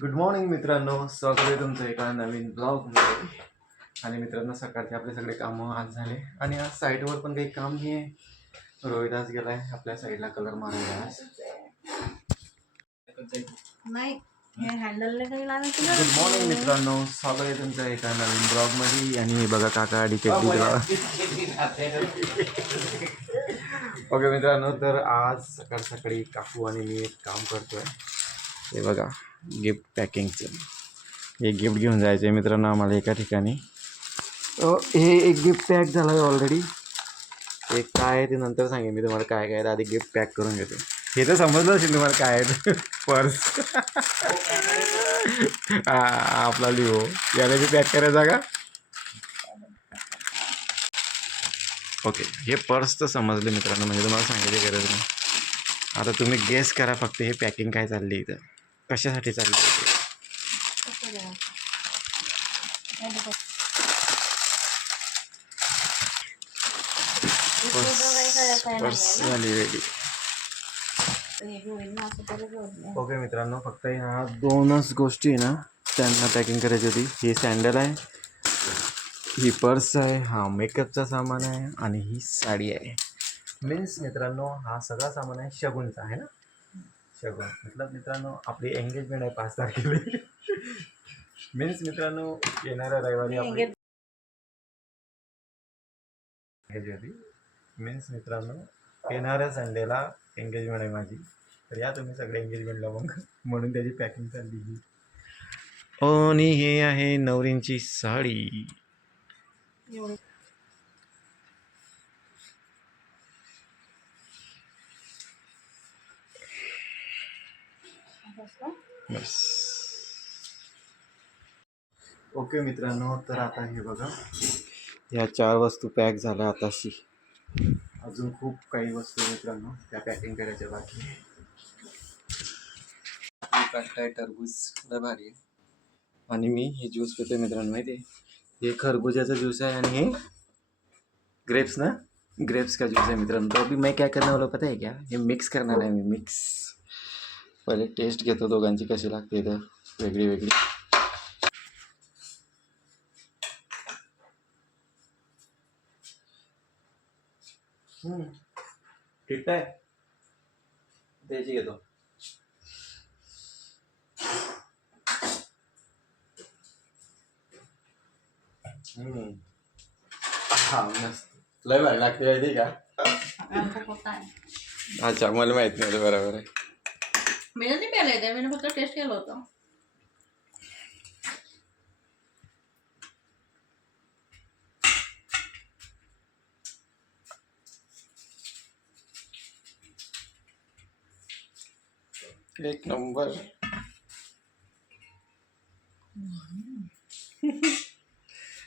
Good morning मित्रांनो, स्वागत आहे तुमचं एका नवीन ब्लॉगमध्ये. आणि मित्रांनो, सकाळचे आपले सगळे कामं आज झाले आणि आज साईडवर पण काही काम नाही आहे. रोहित आज गेलाय आपल्या साईडला कलर मारायला. नाही हे हँडलला काही लागत गुड मॉर्निंग मित्रांनो, स्वागत आहे तुमचं एका नवीन ब्लॉगमध्ये. आणि हे बघा काका डिकेट दिला. ओके मित्रांनो, तर आज सकाळ सकाळी काकू आणि मी एक काम करतोय. हे बघा गिफ्ट पॅकिंगचं. हे गिफ्ट घेऊन जायचं आहे मित्रांनो आम्हाला एका ठिकाणी. हे एक गिफ्ट पॅक झालं आहे ऑलरेडी. ते काय आहे ते नंतर सांगेन मी तुम्हाला काय काय. आधी गिफ्ट पॅक करून घेतो. हे तर समजलं असेल तुम्हाला काय आहे. पर्स. आपला लिओ याला बी पॅक करायचा का. ओके, हे पर्स तर समजले मित्रांनो, म्हणजे तुम्हाला सांगायची गरज नाही. आता तुम्ही गेस करा फक्त हे पॅकिंग काय चालली इथं, कशासाठी चालली आहे. पर्स झाली रेडी. ओके मित्रांनो, फक्त ह्या दोनच गोष्टी आहे ना त्यांना पॅकिंग करायची होती. ही सँडल आहे, ही पर्स आहे, हा मेकअपचा सामान आहे आणि ही साडी आहे. मीन्स मित्रांनो हा सगळा सामान आहे शगुनचा आहे ना. शगुन मतलब मित्रांनो आपली एंगेजमेंट आहे 5 तारखेला. मीन्स मित्रांनो येणाऱ्या रविवारी आपली मीन्स मित्रांनो येणाऱ्या संडेला एंगेजमेंट आहे माझी. तर या तुम्ही सगळे एंगेजमेंटला मग, म्हणून त्याची पॅकिंग चालली. आणि हे आहे नवरींची साडी. बस. ओके मित्रांनो, तर आता हे बघा या 4 वस्तू पॅक झाल्या आताशी. अजून खूप काही वस्तू मित्रांनो त्या पॅकिंग करायच्या बाकी. काय टरबूज भारी आहे. आणि मी हे ज्यूस पितो मित्रांनो, माहिती आहे हे खरबूजाचा ज्यूस आहे आणि हे ग्रेप्स ना, ग्रेप्स का ज्यूस है मित्रांनो. तो अभी मैं क्या करने वाला पता है क्या, हे मिक्स करणार आहे मी. मिक्स पहिले टेस्ट घेतो दोघांची कशी लागते तर वेगळी वेगळी. ठीक आहे, त्याची घेतो. हा मस्त लय भारी लागते माहिती का. अच्छा मला माहित नाही बरोबर आहे. मी नाही प्यायला येते, मी फक्त टेस्ट केलं होतं. एक नंबर.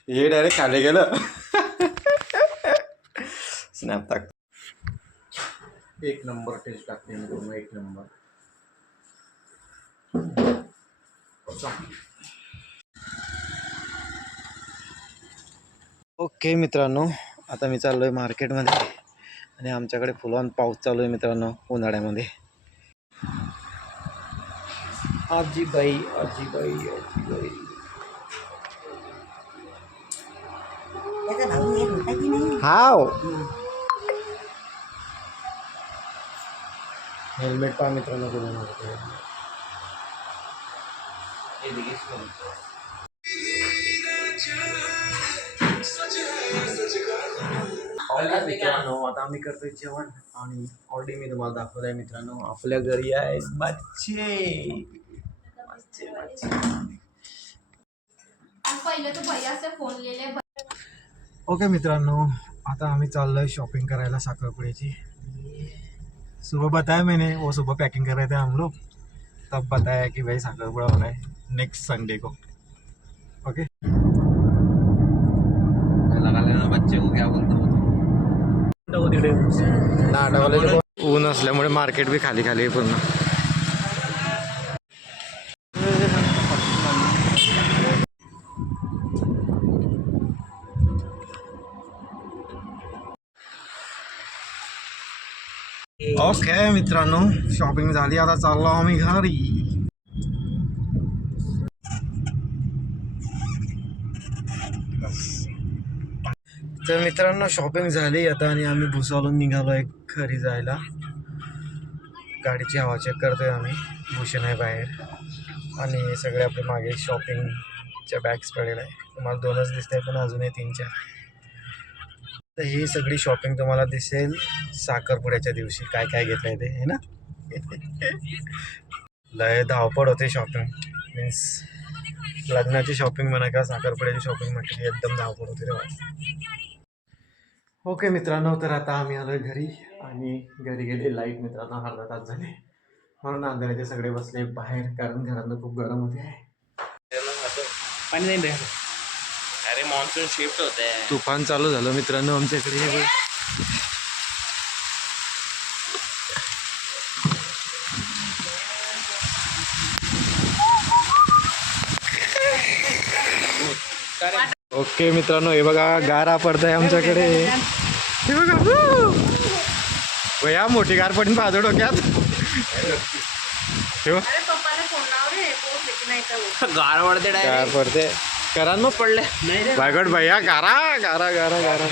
हे डायरेक्ट खाली गेलं. स्नॅप टाक. एक नंबर टेस्ट लागते मित्रांनो, एक नंबर. ओके मित्रांनो, आता मी चाललो आहे मार्केटमध्ये आणि आमच्याकडे फुल ऑन पाऊस चालू आहे मित्रांनो उन्हाळ्यामध्ये. आजीबाई आजीबाई आजीबाई. हाव हेल्मेट पहा मित्रांनो कुठून होतं. मित्रांनो आता आम्ही करतोय जेवण आणि ऑलरेडी मी तुम्हाला दाखवलंय मित्रांनो आपल्या घरी आहे मच्छी. ओके मित्रांनो, आता आम्ही चाललोय शॉपिंग करायला साखरपुड्याची. सुबह बताया मैंने, वो सुबह पैकिंग कर रहे थे हम लोग, तब बताया कि भाई साखरपुड़ा होना है नेक्स्ट संडे को. ओके लगा लेना बच्चे को क्या बोलता हूँ. ऊन असल्यामुळे मार्केट बी खाली खाली पूर्ण. ओके मित्रांनो, शॉपिंग झाली, आता चाललो आम्ही घरी. तर मित्रांनो शॉपिंग झाली आता आणि आम्ही भुसावळून निघालो आहे घरी जायला. गाडीची हवा चेक करतोय आम्ही. भूषण आहे बाहेर आणि सगळे आपले मागे शॉपिंगच्या बॅग्स पडलेल्या आहे. तुम्हाला 2च दिसत आहे पण अजूनही 3-4. तर ही सगळी शॉपिंग तुम्हाला दिसेल साखरपुड्याच्या दिवशी काय काय घेतलं आहे ते, है ना. लय धावपळ होते शॉपिंग, मीन्स लग्नाची शॉपिंग म्हणा किंवा साखरपुड्याची शॉपिंग म्हटली एकदम धावपळ होते तेव्हा. ओके मित्रांनो, तर आता आम्ही आलोय घरी आणि घरी गेले. लाईट मित्रांनो अर्धा तास झाले म्हणून अंधाराचे सगळे बसले बाहेर कारण घरातनं खूप गरम होते आहे. पाणी नाही द्या. अरे मॉन्सून शिफ्ट होत आहे. तुफान चालू झालं मित्रांनो आमच्याकडे. हे बघ. ओके मित्रांनो, हे बघा गारा पडताय आमच्याकडे. हे बघा भैया मोठी गार पडून पाहतो डोक्यात. हे बघ, अरे पप्पाला फोन लाव रे, पोहोचले की नाही तर गार पडते गार डायरेक्ट. पडते. करान मग पडले बायगड भैया. गारा गारा गारा गारा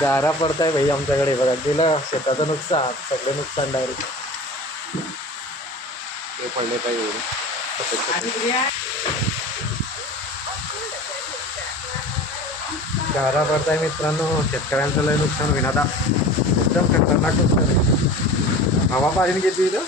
गारा पडताय भैया आमच्याकडे. बघा गेलं शेताचं नुकसान, सगळं नुकसान डायरेक्ट. ते पडले काही एवढे गारा पडताय मित्रांनो. शेतकऱ्यांचं लय नुकसान होईन आता. एकदम खतरनाक नुकसान आहे. हवा पाहिजे घेतली इथं.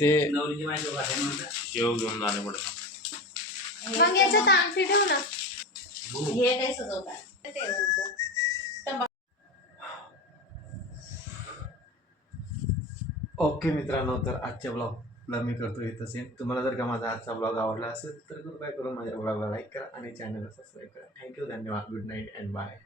ते शेव घेऊन जाणे पडत. मग याच्यात अंगठी ठेव ना. हे काय सजवतात ओके मित्रांनो, तर आजच्या ब्लॉगला मी करतो इथं सेंड. तुम्हाला जर का माझा आजचा ब्लॉग आवडला असेल तर कृपया करून माझ्या ब्लॉगला लाईक करा आणि चॅनलला सबस्क्राईब करा. थँक्यू, धन्यवाद, गुड नाईट अँड बाय.